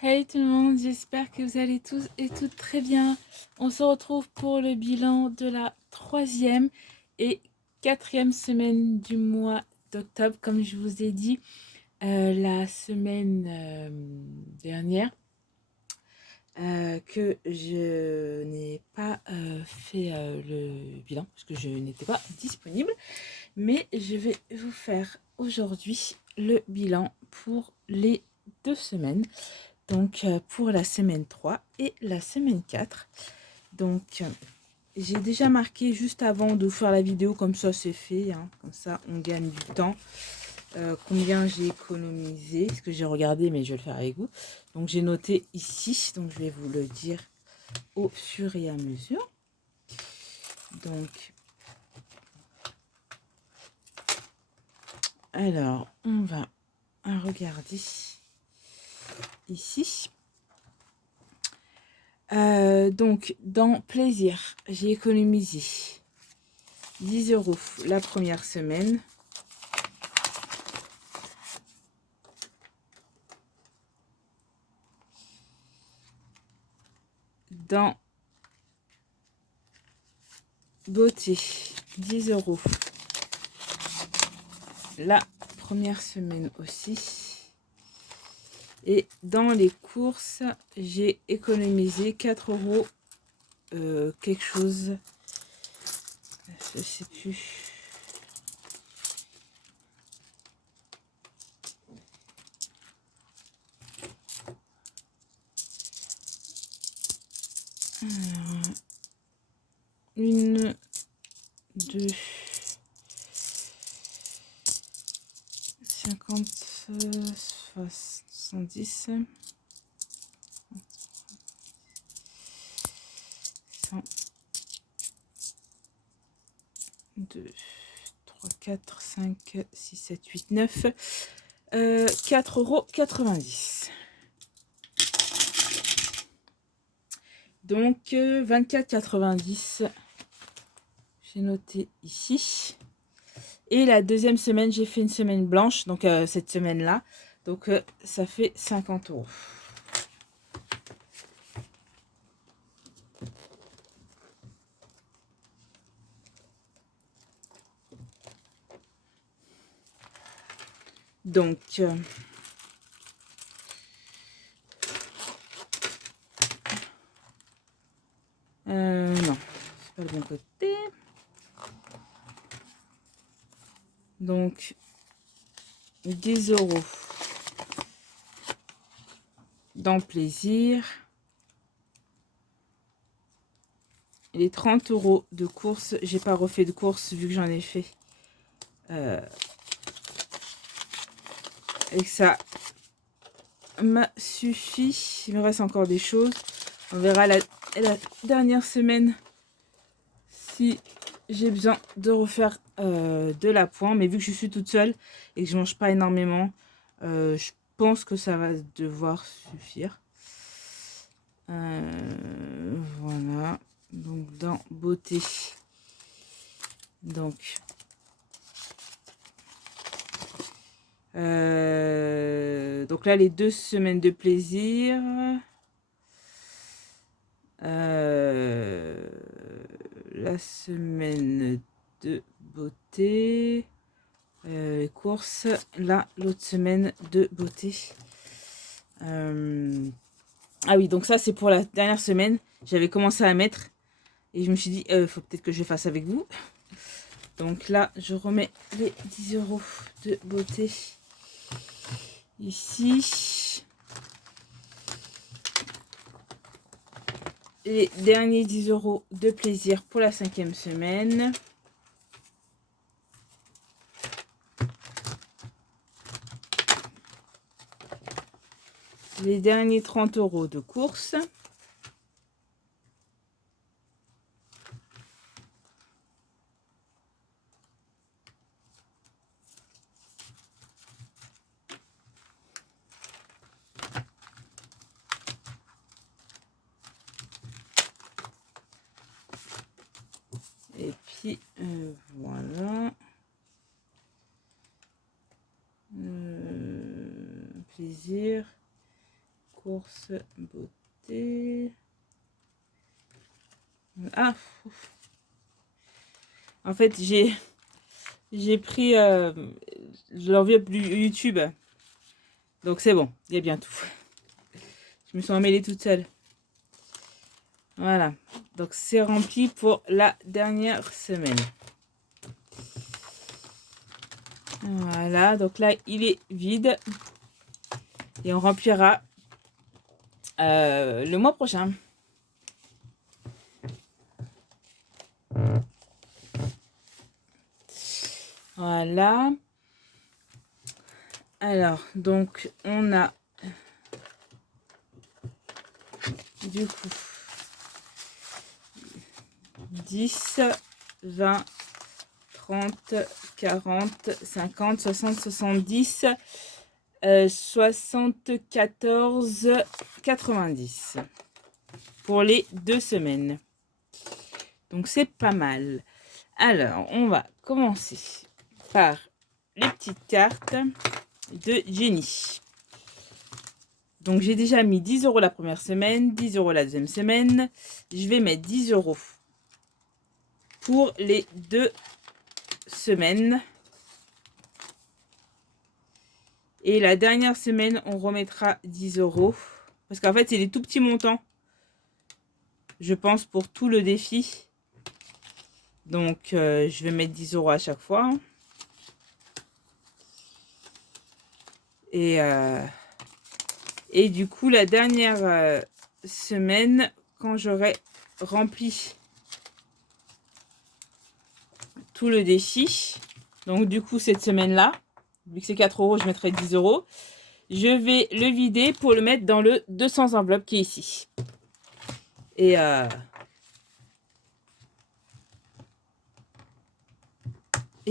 Hey tout le monde, j'espère que vous allez tous et toutes très bien. On se retrouve pour le bilan de la 3e et 4e semaine du mois d'octobre, comme je vous ai dit la semaine dernière. Que je n'ai pas fait le bilan parce que je n'étais pas disponible, mais je vais vous faire aujourd'hui le bilan pour les 2 semaines, donc pour la semaine 3 et la semaine 4. Donc j'ai déjà marqué juste avant de faire la vidéo, comme ça c'est fait, hein, comme ça on gagne du temps. Combien j'ai économisé, ce que j'ai regardé, mais je vais le faire avec vous. Donc j'ai noté ici, donc je vais vous le dire au fur et à mesure. Donc alors on va regarder ici. Donc dans plaisir, j'ai économisé 10 € la première semaine. Dans beauté, 10 € la première semaine aussi. Et dans les courses, j'ai économisé 4 € quelque chose. Je sais plus. Alors, 1, 2, 50, 70, 100, 2, 3, 4, 5, 6, 7, 8, 9, 4,90 €. Donc 24,90 €, j'ai noté ici. Et la deuxième semaine, j'ai fait une semaine blanche, donc cette semaine-là. Donc ça fait 50 €. Donc non, c'est pas le bon côté. Donc 10 € dans plaisir. Les 30 € de course, j'ai pas refait de course vu que j'en ai fait. Et que ça m'a suffi. Il me reste encore des choses. On verra la dernière semaine si j'ai besoin de refaire de l'appoint. Mais vu que je suis toute seule et que je mange pas énormément, je pense que ça va devoir suffire. Voilà. Donc dans beauté. Donc donc là les 2 semaines de plaisir. La semaine de beauté. Courses. Là l'autre semaine de beauté. Ah oui, donc ça c'est pour la dernière semaine. J'avais commencé à mettre et je me suis dit faut peut-être que je fasse avec vous. Donc là je remets les 10 € de beauté ici. Les derniers 10 € de plaisir pour la 5e semaine. Les derniers 30 € de course. Et puis voilà. Plaisir. course beauté. Ah, en fait, j'ai pris l'enveloppe du YouTube. Donc c'est bon, il y a bien tout. Je me suis emmêlée toute seule. Voilà. Donc c'est rempli pour la dernière semaine. Voilà. Donc là, il est vide. Et on remplira le mois prochain. Voilà. Alors, donc, on a du coup 10, 20, 30, 40, 50, 60, 70, 74, 90 pour les 2 semaines. Donc, c'est pas mal. Alors, on va commencer par les petites cartes de Jenny. Donc, j'ai déjà mis 10 € la première semaine, 10 € la deuxième semaine. Je vais mettre 10 € pour les 2 semaines. Et la dernière semaine, on remettra 10 €. Parce qu'en fait, c'est des tout petits montants. Je pense pour tout le défi. Donc, je vais mettre 10 € à chaque fois. Et du coup, la dernière semaine, quand j'aurai rempli tout le défi, donc du coup, cette semaine-là, vu que c'est 4 €, je mettrai 10 €. Je vais le vider pour le mettre dans le 200 enveloppes qui est ici. Et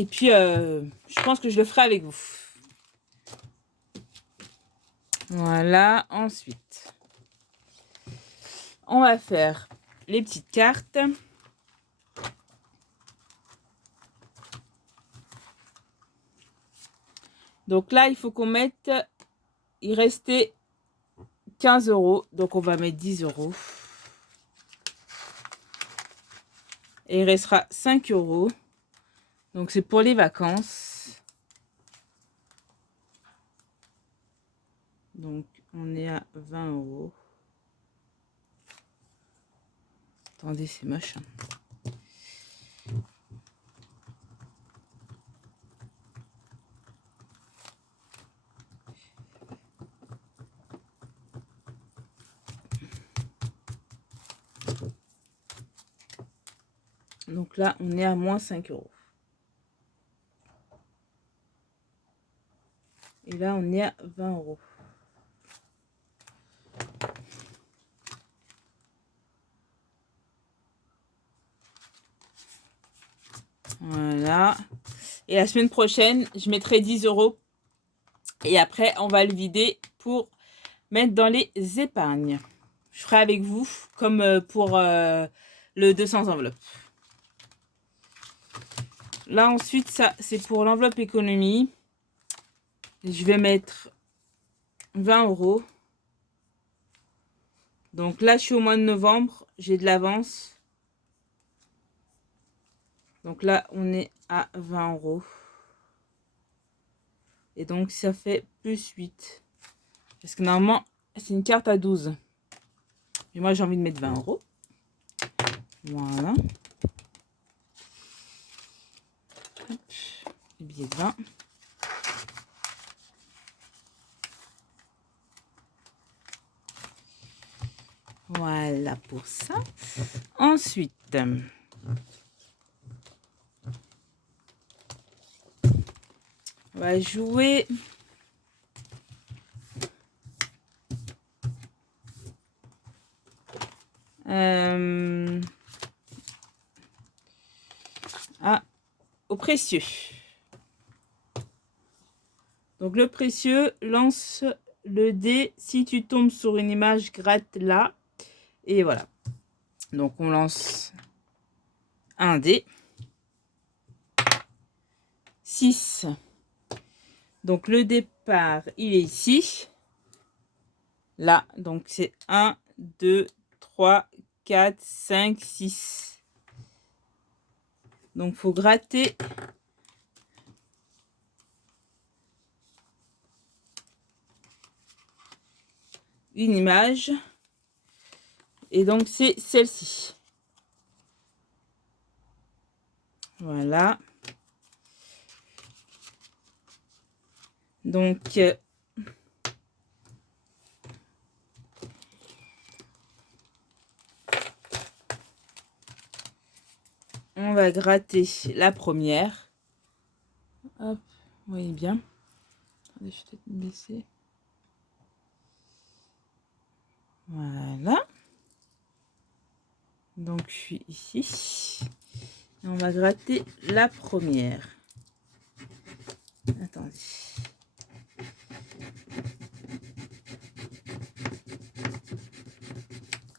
puis, je pense que je le ferai avec vous. Voilà, ensuite, on va faire les petites cartes. Donc là, il faut qu'on mette, il restait 15 €, donc on va mettre 10 €. Et il restera 5 €. Donc c'est pour les vacances. Donc on est à 20 €. Attendez, c'est moche. Donc là, on est à moins 5 €. Et là, on est à 20 €. Voilà. Et la semaine prochaine, je mettrai 10 €. Et après, on va le vider pour mettre dans les épargnes. Je ferai avec vous, comme pour le 200 enveloppes. Là, ensuite, ça, c'est pour l'enveloppe économie. Je vais mettre 20 €. Donc là, je suis au mois de novembre. J'ai de l'avance. Donc là, on est à 20 €. Et donc, ça fait plus 8. Parce que normalement, c'est une carte à 12. Mais moi, j'ai envie de mettre 20 €. Voilà. Hop. Les billets de 20. Voilà pour ça. Ensuite, on va jouer au précieux. Donc le précieux lance le dé. Si tu tombes sur une image, gratte là. Et voilà. Donc on lance un dé. 6. Donc le départ, il est ici. là. Donc, c'est 1, 2, 3, 4, 5, 6. Donc, il faut gratter une image. Et donc, c'est celle-ci. Voilà. Donc, on va gratter la première. Hop, vous voyez bien. Attendez, je vais peut-être me baisser. Voilà. Donc, je suis ici. Et on va gratter la première. Attendez.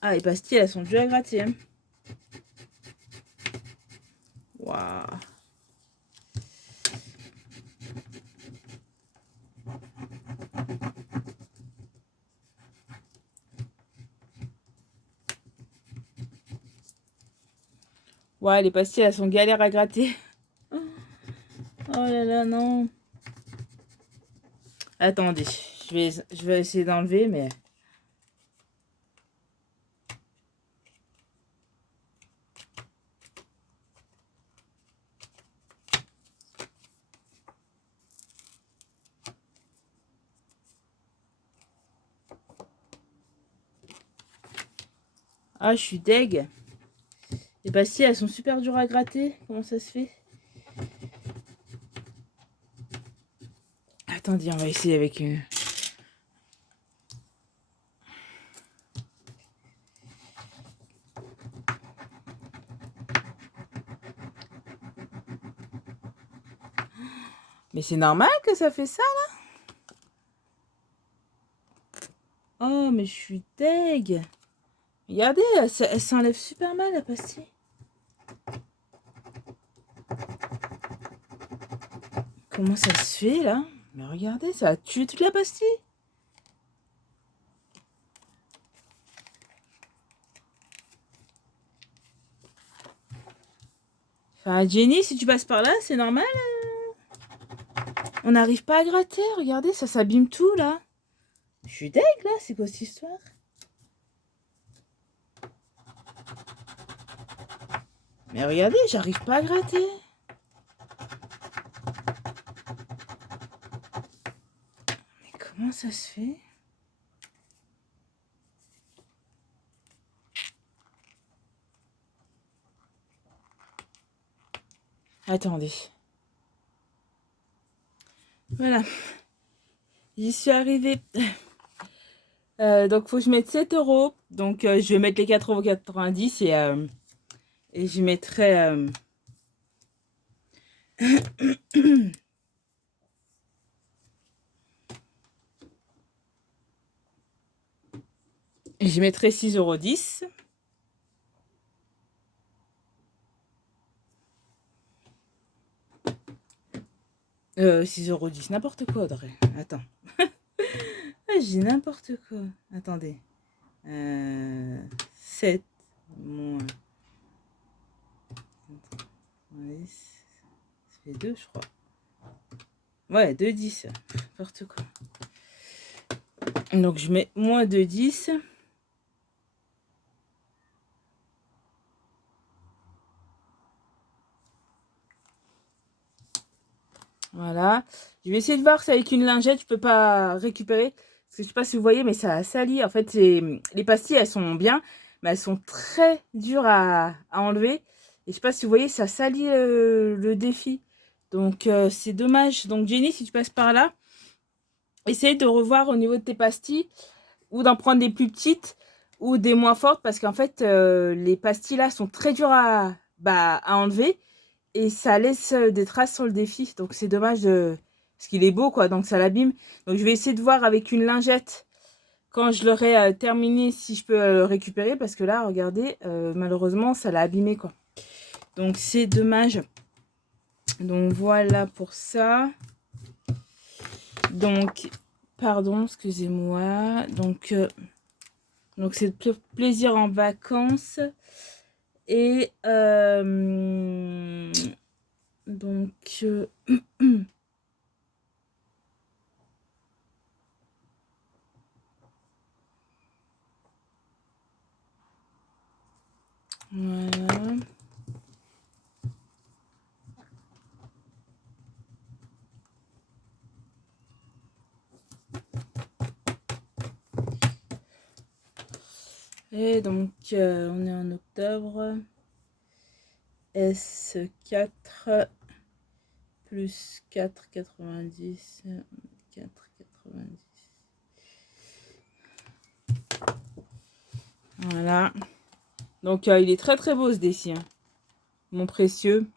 Ah, les pastilles, elles sont dures à gratter. Hein. Waouh. Ouais, les pastilles, elles sont galères à gratter. Oh là là, non. Attendez, je vais essayer d'enlever, mais... Ah, je suis deg. Les pastilles, elles sont super dures à gratter. Comment ça se fait? Attendez, on va essayer avec une... Mais c'est normal que ça fait ça, là? Oh, mais je suis deg. Regardez, elle s'enlève super mal, la pastille. Comment ça se fait, là? Mais regardez, ça a tué toute la pastille. Enfin, Jenny, si tu passes par là, c'est normal. On n'arrive pas à gratter. Regardez, ça s'abîme tout, là. Je suis deg, là. C'est quoi cette histoire? Mais regardez, j'arrive pas à gratter. Mais comment ça se fait? Attendez. Voilà. J'y suis arrivée. Donc, faut que je mette 7 €. Donc, je vais mettre les 4,90 € et je mettrai... je mettrai 6,10 €. 6,10 €, n'importe quoi, Audrey. Attends. Ah, j'ai n'importe quoi. Attendez. 7 moins... Ça fait 2, je crois. Ouais, 2,10 €. N'importe quoi. Donc, je mets moins 2,10 €. Voilà. Je vais essayer de voir si avec une lingette, je peux pas récupérer. Parce que je sais pas si vous voyez, mais ça a sali. En fait, les pastilles, elles sont bien, mais elles sont très dures à enlever. Et je sais pas si vous voyez, ça salit le défi. Donc, c'est dommage. Donc, Jenny, si tu passes par là, essaye de revoir au niveau de tes pastilles ou d'en prendre des plus petites ou des moins fortes. Parce qu'en fait, les pastilles là sont très dures à enlever. Et ça laisse des traces sur le défi. Donc, c'est dommage parce qu'il est beau, quoi. Donc, ça l'abîme. Donc, je vais essayer de voir avec une lingette quand je l'aurai terminé si je peux le récupérer. Parce que là, regardez, malheureusement, ça l'a abîmé, quoi. Donc, c'est dommage. Donc, voilà pour ça. Donc, pardon, excusez-moi. Donc c'est plaisir en vacances. Et donc voilà. Et donc on est en octobre. S4 plus 4,90. 4,90. Voilà. Donc il est très très beau ce dessin, hein, mon précieux.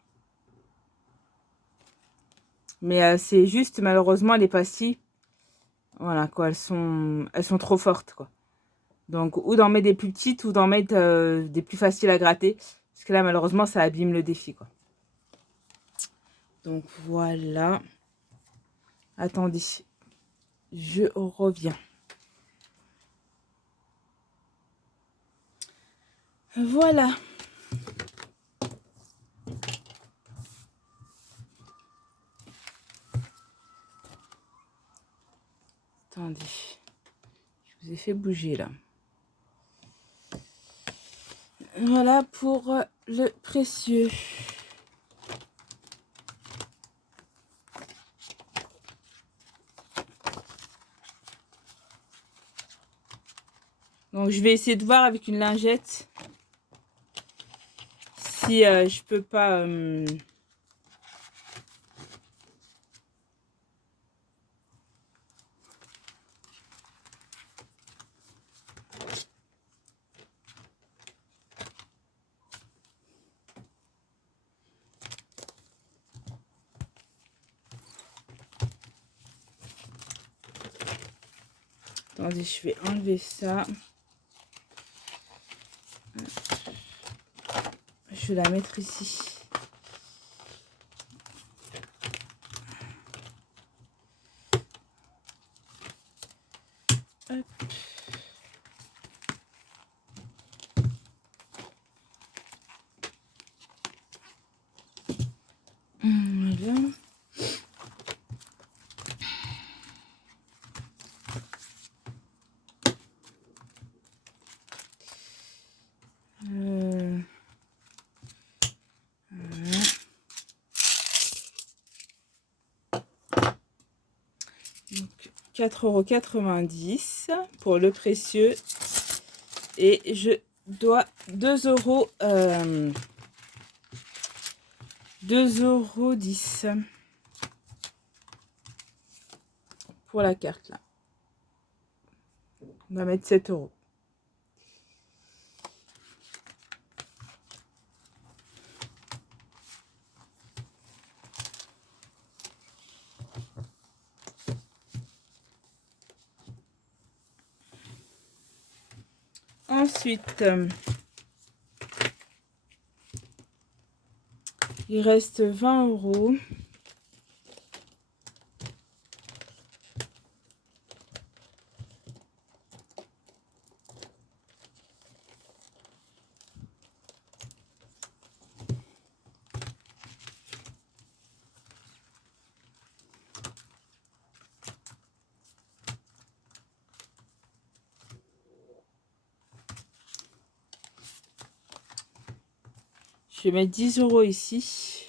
Mais c'est juste malheureusement les pastilles. Voilà quoi, elles sont trop fortes quoi. Donc ou d'en mettre des plus petites ou d'en mettre des plus faciles à gratter. Parce que là malheureusement ça abîme le défi quoi. Donc voilà. Attendez, je reviens. Voilà. Attendez. Je vous ai fait bouger là. Voilà pour le précieux. Donc je vais essayer de voir avec une lingette si je peux pas attendez, je vais enlever ça. Je vais la mettre ici. Hop. Voilà. Voilà. Donc 4,90 € pour le précieux. Et je dois 2,10 € pour la carte là. On va mettre 7 €. Ensuite, il reste 20 €. Je vais mettre 10 € ici.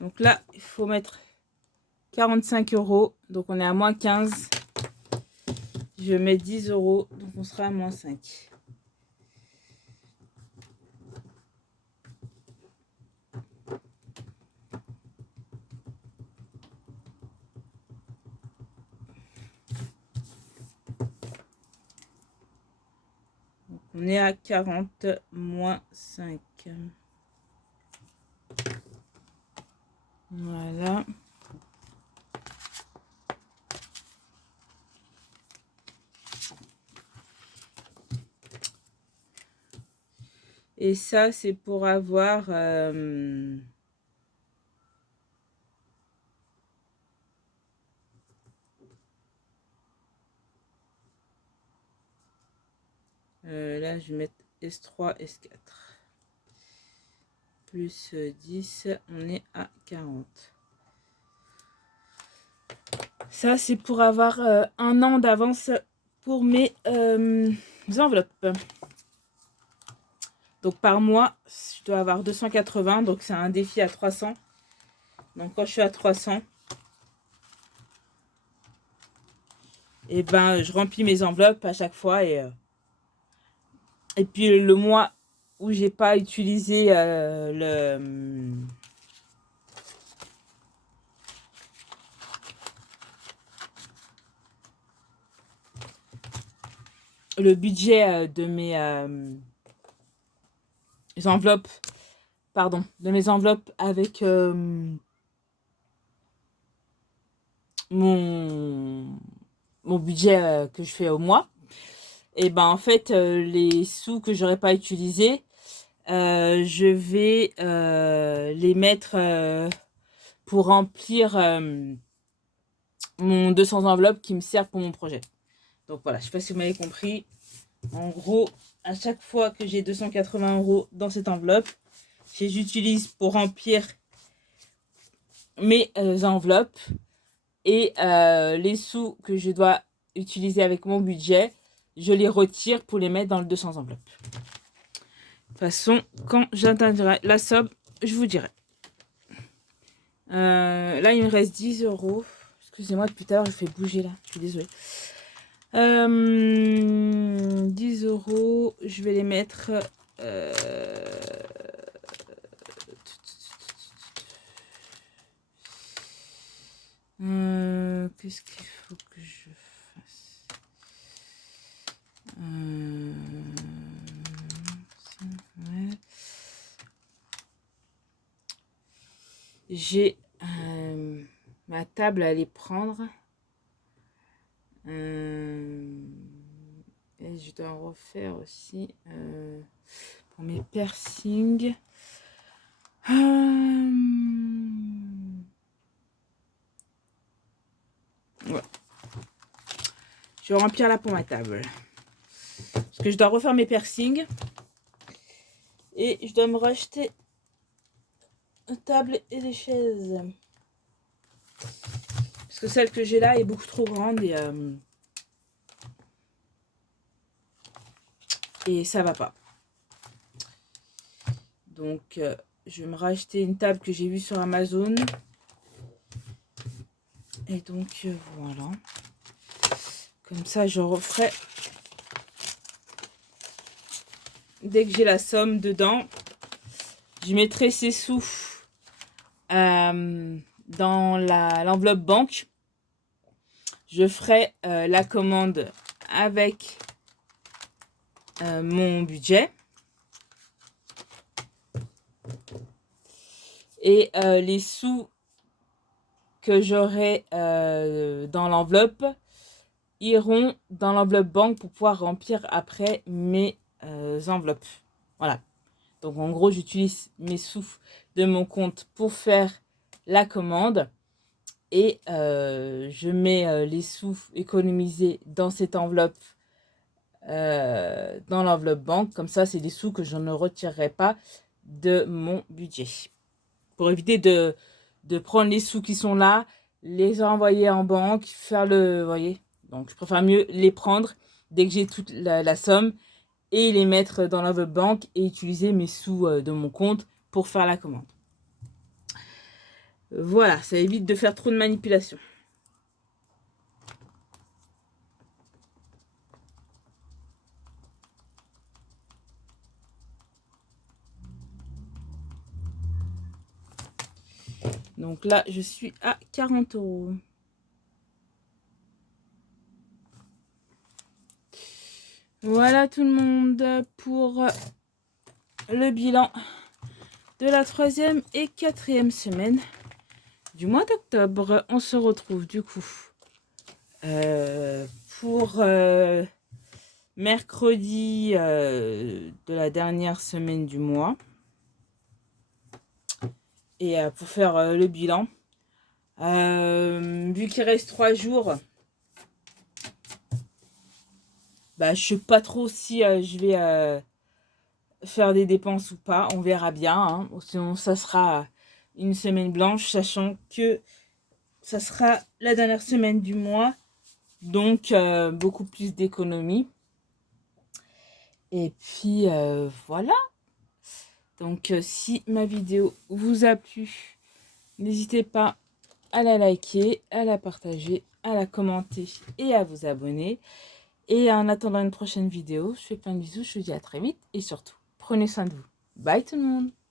Donc là, il faut mettre 45 €. Donc on est à moins 15. Je vais mettre 10 €. Donc on sera à moins 5. Donc on est à 40 moins 5. Voilà. Et ça, c'est pour avoir Là, je vais mettre S3, S4. Plus 10, on est à 40. Ça, c'est pour avoir un an d'avance pour mes enveloppes. Donc, par mois, je dois avoir 280. Donc, c'est un défi à 300. Donc, quand je suis à 300, et ben, je remplis mes enveloppes à chaque fois. Et puis, le mois où j'ai pas utilisé le budget de mes enveloppes, pardon, de mes enveloppes avec mon budget que je fais au mois, et ben en fait les sous que j'aurais pas utilisés, je vais les mettre pour remplir mon 200 enveloppes qui me servent pour mon projet. Donc voilà, je sais pas si vous m'avez compris. En gros, à chaque fois que j'ai 280 € dans cette enveloppe, j'utilise pour remplir mes enveloppes, et les sous que je dois utiliser avec mon budget, je les retire pour les mettre dans le 200 enveloppes. De toute façon, quand j'atteindrai la somme, je vous dirai. Là, il me reste 10 €. Excusez-moi, depuis tout à l'heure, je fais bouger là. Je suis désolée. 10 €, je vais les mettre... qu'est-ce qu'il faut que je fasse? Ouais. J'ai ma table à aller prendre. Et je dois en refaire aussi pour mes piercings. Ouais. Je vais remplir là pour ma table. Parce que je dois refaire mes piercings. Et je dois me racheter une table et des chaises. Parce que celle que j'ai là est beaucoup trop grande et ça va pas. Donc, je vais me racheter une table que j'ai vue sur Amazon. Et donc, voilà. Comme ça, je referai dès que j'ai la somme dedans. Je mettrai ces sous dans l'enveloppe banque. Je ferai la commande avec mon budget. Et les sous que j'aurai dans l'enveloppe iront dans l'enveloppe banque pour pouvoir remplir après mes enveloppes. Voilà. Donc en gros, j'utilise mes sous de mon compte pour faire la commande. Et je mets les sous économisés dans cette enveloppe, dans l'enveloppe banque. Comme ça, c'est des sous que je ne retirerai pas de mon budget. Pour éviter de prendre les sous qui sont là, les envoyer en banque, faire le... Vous voyez? Donc, je préfère mieux les prendre dès que j'ai toute la somme et les mettre dans l'enveloppe banque et utiliser mes sous de mon compte pour faire la commande. Voilà, ça évite de faire trop de manipulations. Donc là, je suis à 40 €. Voilà tout le monde pour le bilan de la 3e et 4e semaine du mois d'octobre. On se retrouve du coup pour mercredi de la dernière semaine du mois. Et pour faire le bilan. Vu qu'il reste 3 jours, bah, je sais pas trop si je vais faire des dépenses ou pas. On verra bien, hein. Sinon, ça sera une semaine blanche, sachant que ça sera la dernière semaine du mois. Donc, beaucoup plus d'économies. Et puis, voilà. Donc, si ma vidéo vous a plu, n'hésitez pas à la liker, à la partager, à la commenter et à vous abonner. Et en attendant une prochaine vidéo, je fais plein de bisous, je vous dis à très vite et surtout, prenez soin de vous. Bye tout le monde!